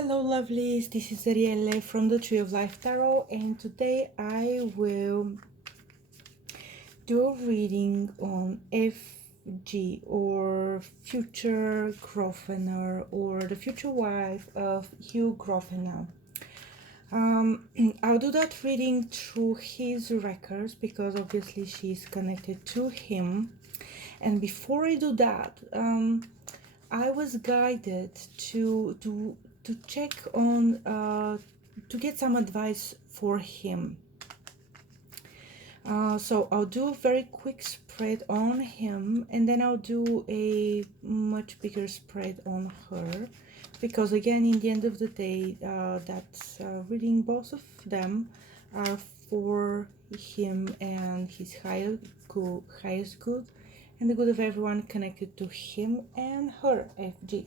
Hello lovelies, this is Arielle from the Tree of Life Tarot, and today I will do a reading on FG, or future Grosvenor, or the future wife of Hugh Grosvenor. I'll do that reading through his records because obviously she's connected to him. And before I do that, I was guided to check on to get some advice for him. So I'll do a very quick spread on him, and then I'll do a much bigger spread on her, because again, in the end of the day, that's reading both of them are for him and his highest good and the good of everyone connected to him and her, FG.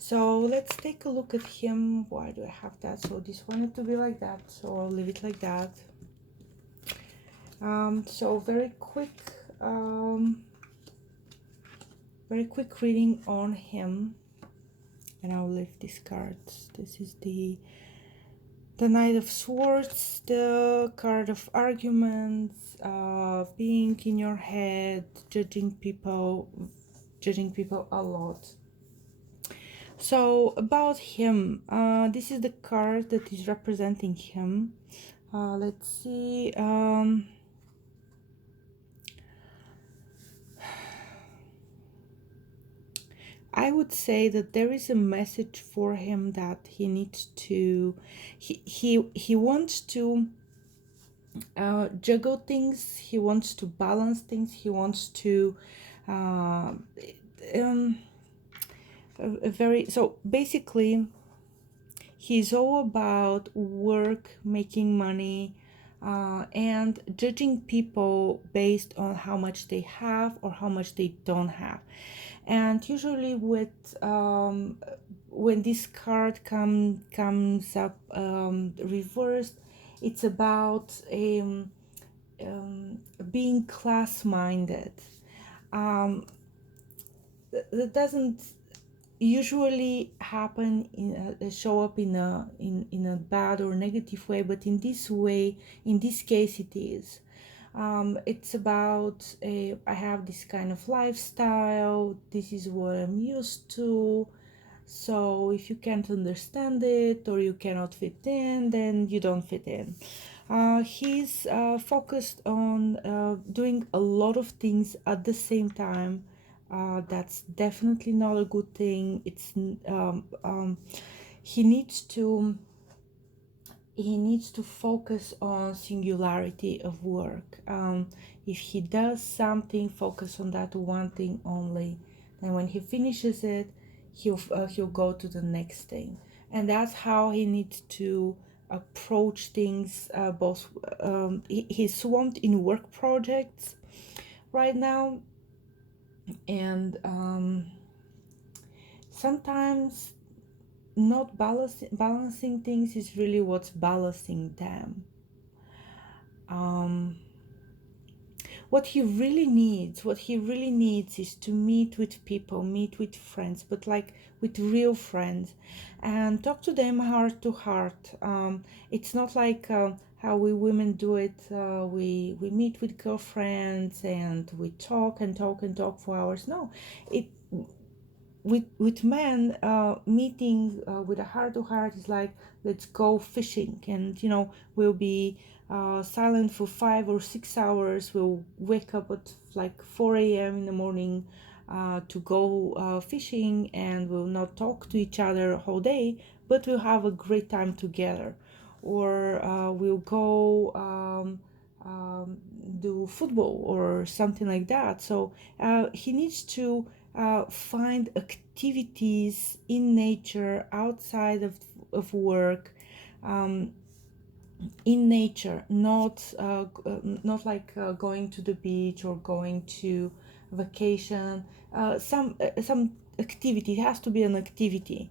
So let's take a look at him. Why do I have that? So this wanted to be like that, so I'll leave it like that. So very quick reading on him, and I'll leave these cards. This is the Knight of Swords, the card of arguments, being in your head, judging people a lot. So about him, this is the card that is representing him. Let's see. I would say that there is a message for him that he needs to, he wants to juggle things, he wants to balance things, he wants to so basically he's all about work, making money, and judging people based on how much they have or how much they don't have. And usually with when this card comes up reversed, it's about being class-minded. That doesn't usually happen show up in a bad or negative way, but in this way, in this case, it is. It's about I have this kind of lifestyle, this is what I'm used to, so if you can't understand it or you cannot fit in, then you don't fit in. He's focused on doing a lot of things at the same time. That's definitely not a good thing. It's he needs to focus on singularity of work. If he does something, focus on that one thing only. And when he finishes it, he'll go to the next thing. And that's how he needs to approach things. Both he's swamped in work projects right now, and sometimes not balancing things is really what's balancing them. What he really needs is to meet with people, meet with friends, but like with real friends, and talk to them heart to heart. It's not like how we women do it. We meet with girlfriends and we talk and talk and talk for hours. No, with men, meeting with a heart to heart is like, let's go fishing, and we'll be silent for 5 or 6 hours. We'll wake up at like 4 a.m. in the morning to go fishing, and we'll not talk to each other a whole day, but we'll have a great time together. Or we'll go do football or something like that. So he needs to find activities in nature outside of work, in nature, not like going to the beach or going to vacation. Some activity. It has to be an activity.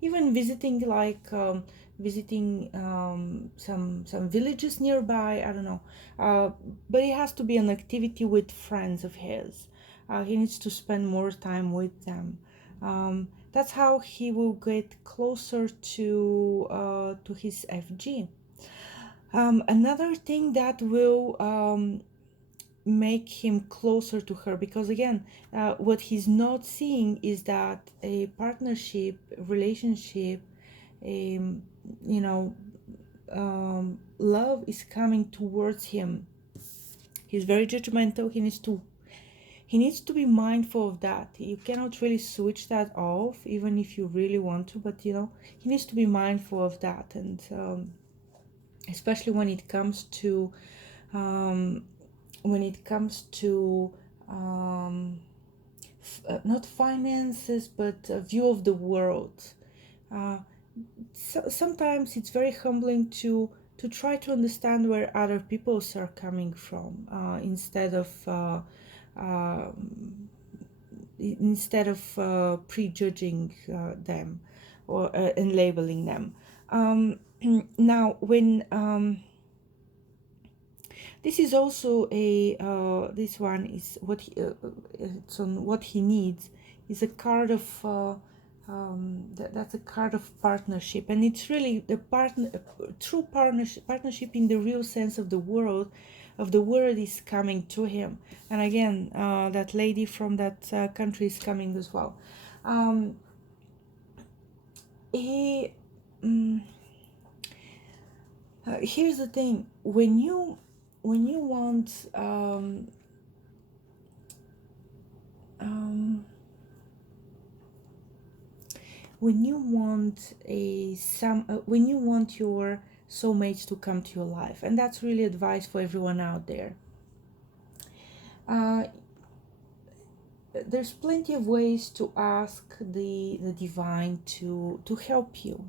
Even visiting, like some villages nearby, I don't know, but it has to be an activity with friends of his. He needs to spend more time with them. That's how he will get closer to his FG. Another thing that will make him closer to her, because again, what he's not seeing is that a partnership, relationship, um, you know, love is coming towards him. He's very judgmental. He needs to be mindful of that. You cannot really switch that off, even if you really want to, but he needs to be mindful of that. And especially when it comes to um, not finances, but a view of the world. Sometimes it's very humbling to try to understand where other peoples are coming from, instead of prejudging them or and labeling them. Now, when this is also this one is it's on what he needs, is a card of that's a card of partnership, and it's really the true partnership in the real sense of the word is coming to him. And again, that lady from that country is coming as well. He Here's the thing: when you want when you want when you want your soulmates to come to your life, and that's really advice for everyone out there. There's plenty of ways to ask the divine to help you,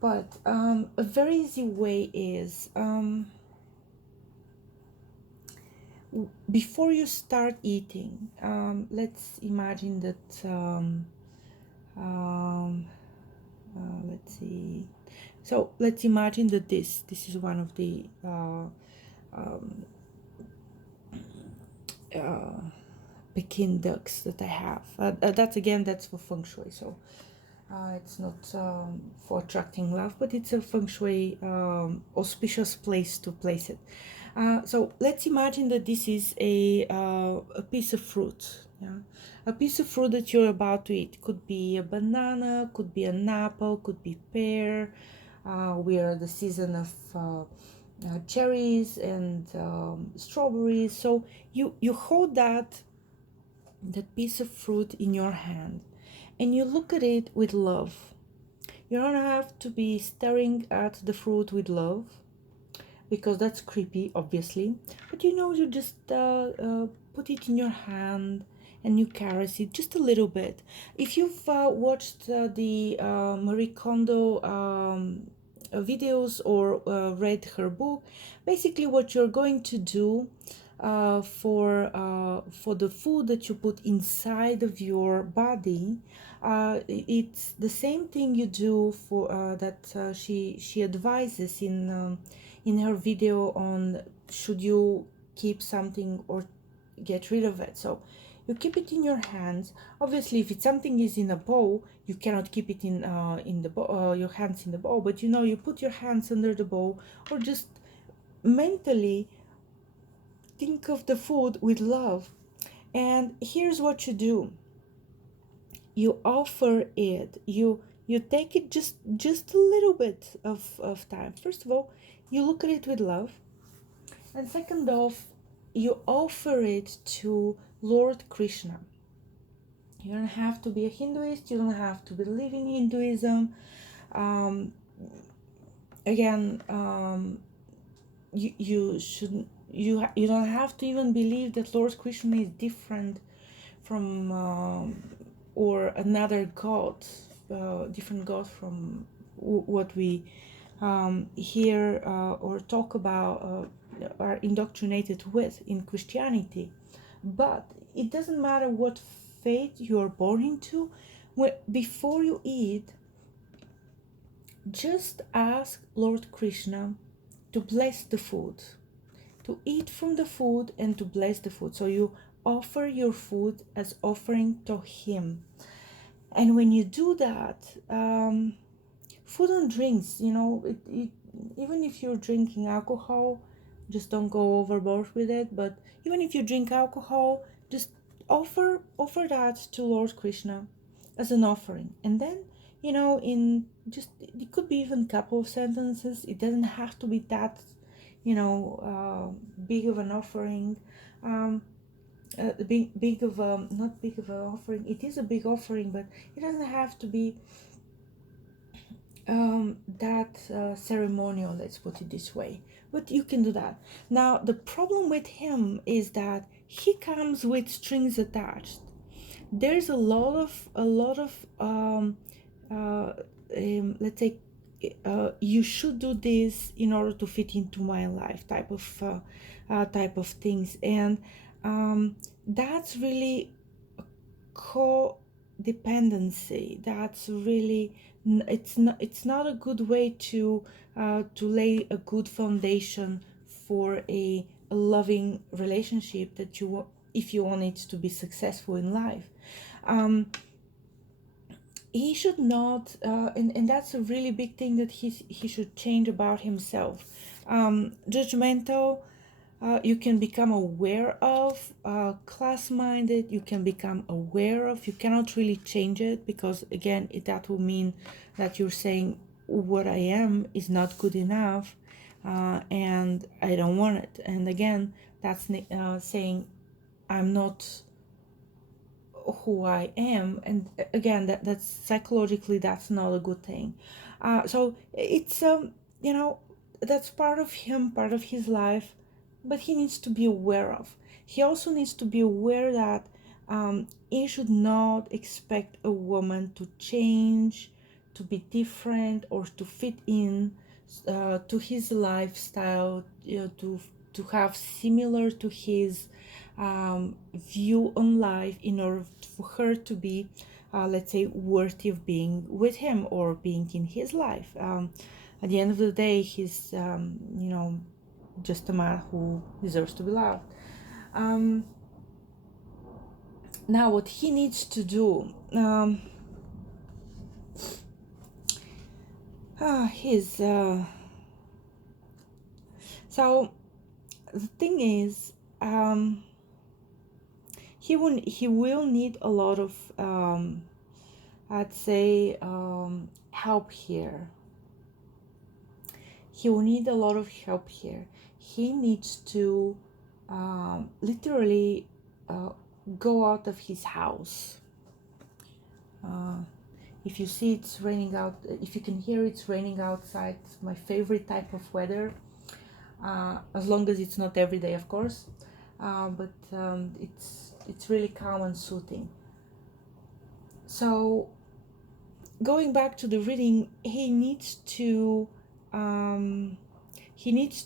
but a very easy way is, before you start eating, let's imagine that let's see. So let's imagine that this is one of the Peking ducks that I have. That's for feng shui. So it's not for attracting love, but it's a feng shui auspicious place to place it. So let's imagine that this is a piece of fruit. Yeah? A piece of fruit that you're about to eat. Could be a banana, could be an apple, could be pear. We are the season of cherries and strawberries. So you hold that piece of fruit in your hand, and you look at it with love. You don't have to be staring at the fruit with love, because that's creepy, obviously. But you just put it in your hand and you caress it just a little bit. If you've watched the Marie Kondo videos or read her book, basically what you're going to do for the food that you put inside of your body, it's the same thing you do for that she advises in her video on should you keep something or get rid of it. So you keep it in your hands. Obviously, if it's something is in a bowl, you cannot keep it in the bowl, your hands in the bowl. But you put your hands under the bowl, or just mentally think of the food with love. And here's what you do: you offer it. You take it just a little bit of time. First of all, you look at it with love, and second off, you offer it to Lord Krishna. You don't have to be a Hinduist, you don't have to believe in Hinduism. Again, you shouldn't, you don't have to even believe that Lord Krishna is different from or another god, different god from what we hear or talk about, are indoctrinated with in Christianity. But it doesn't matter what faith you're born into. Before you eat, just ask Lord Krishna to bless the food, to eat from the food and to bless the food. So you offer your food as offering to him. And when you do that, food and drinks, even if you're drinking alcohol, just don't go overboard with it. But even if you drink alcohol, just offer that to Lord Krishna as an offering. And then, in just, it could be even a couple of sentences. It doesn't have to be that, big of an offering. Big of a, not big of an offering. It is a big offering, but it doesn't have to be that ceremonial, let's put it this way. But you can do that. Now the problem with him is that he comes with strings attached. There's a lot of let's say, you should do this in order to fit into my life type of things. And that's really codependency. That's really, it's not a good way to lay a good foundation for a loving relationship that you want, if you want it to be successful in life. He should not, and that's a really big thing that he should change about himself. Judgmental, you can become aware of. Class-minded, you can become aware of. You cannot really change it, because again, that will mean that you're saying what I am is not good enough, and I don't want it. And again, that's saying I'm not who I am. And again, that's psychologically, that's not a good thing. So it's that's part of him, part of his life, but he needs to be aware of. He also needs to be aware that he should not expect a woman to change, to be different, or to fit in to his lifestyle, to have similar to his view on life, in order for her to be, let's say, worthy of being with him or being in his life. At the end of the day, he's just a man who deserves to be loved. Now what he needs to do, so the thing is, he will need a lot of I'd say help here. He will need a lot of help here. He needs to literally go out of his house. If you see it's raining out, if you can hear it's raining outside, it's my favorite type of weather, as long as it's not every day, of course, but it's really calm and soothing. So going back to the reading, he needs to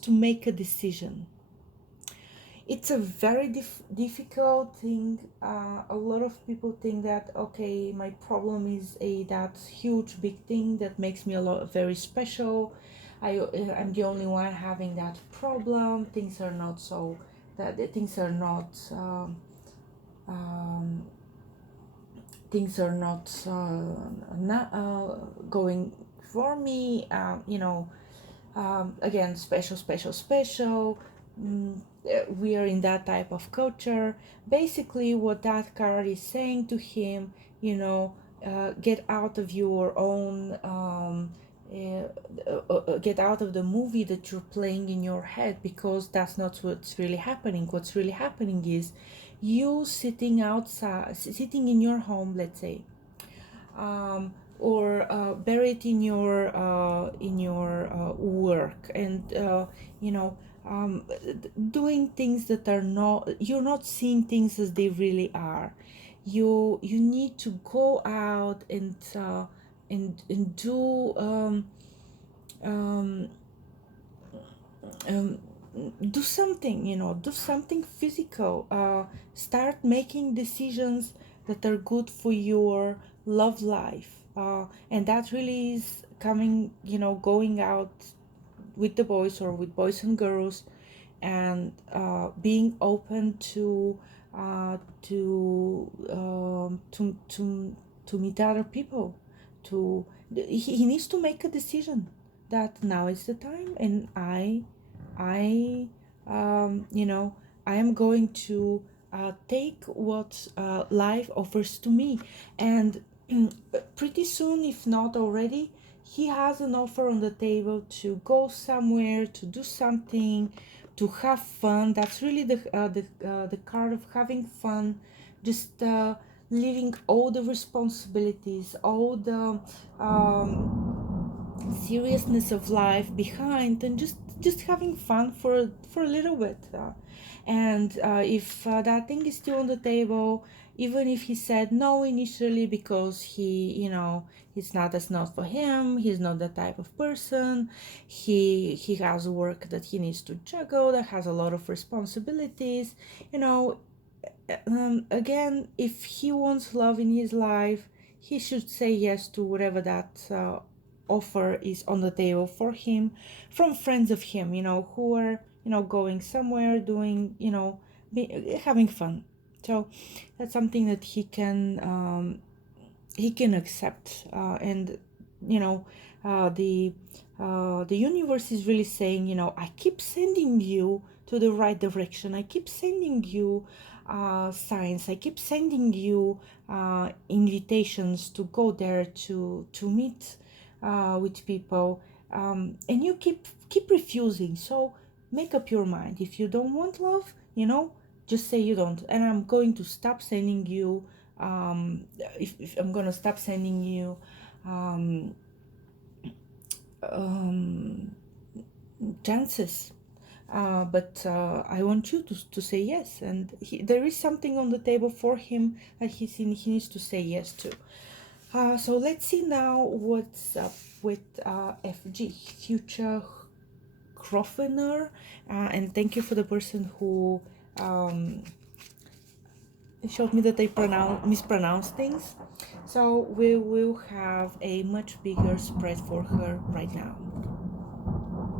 make a decision. It's a very difficult thing. A lot of people think that, okay, my problem is that huge big thing that makes me very special. I'm the only one having that problem. Things are not so, that things are not going for me. Again, special. We are in that type of culture. Basically, what that card is saying to him, get out of your own, get out of the movie that you're playing in your head, because that's not what's really happening. What's really happening is you sitting outside, sitting in your home, let's say, or buried in your work, and doing things that are not, you're not seeing things as they really are. You need to go out and do do something, do something physical. Start making decisions that are good for your love life, and that really is going out with the boys or with boys and girls, and being open to to meet other people. He needs to make a decision that now is the time, and I you know, I am going to take what life offers to me. And pretty soon, if not already, he has an offer on the table to go somewhere, to do something, to have fun. That's really the card of having fun, just leaving all the responsibilities, all the seriousness of life behind, and just having fun for a little bit. And if that thing is still on the table, even if he said no initially because it's not, that's not for him, he's not the type of person, he has work that he needs to juggle, that has a lot of responsibilities, again, if he wants love in his life, he should say yes to whatever that offer is on the table for him from friends of him, who are, going somewhere, doing, having fun. So that's something that he can accept. And you know the universe is really saying, I keep sending you to the right direction, I keep sending you signs, I keep sending you invitations to go there, to meet with people, and you keep refusing. So make up your mind. If you don't want love, just say you don't, and I'm going to stop sending you, if I'm gonna stop sending you um, um, chances. But I want you to say yes, and there is something on the table for him that he needs to say yes to. So let's see now what's up with FG, future Grosvenor, and thank you for the person who showed me that I mispronounce things. So we will have a much bigger spread for her right now.